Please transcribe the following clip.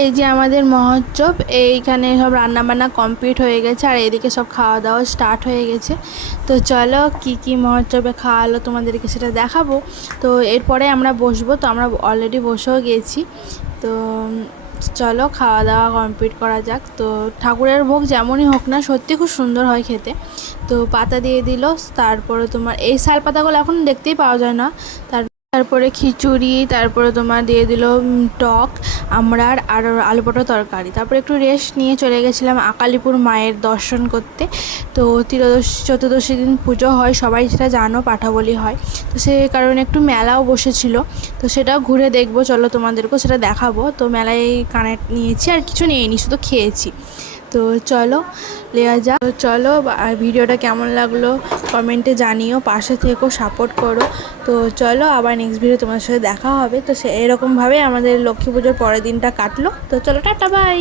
এই যে আমাদের মহোৎসব, এইখানে সব রান্নাবান্না কমপ্লিট হয়ে গেছে আর এদিকে সব খাওয়া দাওয়া স্টার্ট হয়ে গেছে। তো চলো কি কি মহোৎসবে খাওয়ালো তোমাদেরকে সেটা দেখাবো। তো এরপরে আমরা বসবো, তো আমরা অলরেডি বসেও গেছি। তো চলো খাওয়া দাওয়া কমপ্লিট করা যাক। তো ঠাকুরের ভোগ যেমনই হোক না, সত্যি খুব সুন্দর হয় খেতে। তো পাতা দিয়ে দিল, তারপরে তোমার এই শাল পাতাগুলো এখন দেখতেই পাওয়া যায় না। তারপরে খিচুড়ি, তারপরে তোমার দিয়ে দিল টক, আমড়ার আর আলু পটল তরকারি। তারপরে একটু রেস্ট নিয়ে চলে গেছিলাম আকালিপুর মায়ের দর্শন করতে। তো ত্রয়োদশী চতুর্দশী দিন পুজো হয়, সবাই সেটা জানো, পাঠাবলি হয়। তো সেই কারণে একটু মেলাও বসেছিল, তো সেটাও ঘুরে দেখবো। চলো তোমাদেরকেও সেটা দেখাবো। তো মেলায় কানেক্ট নিয়েছি, আর কিছু নিইনি, শুধু খেয়েছি। তো চলো নেওয়া যাক। তো চলো, আর ভিডিওটা কেমন লাগলো কমেন্টে জানিও, পাশে থেকো, সাপোর্ট করো। তো চলো আবার নেক্সট ভিডিও তোমার সাথে দেখা হবে। তো এরকমভাবে আমাদের লক্ষ্মী পুজোর পরের দিনটা কাটলো। তো চলো টাটা বাই।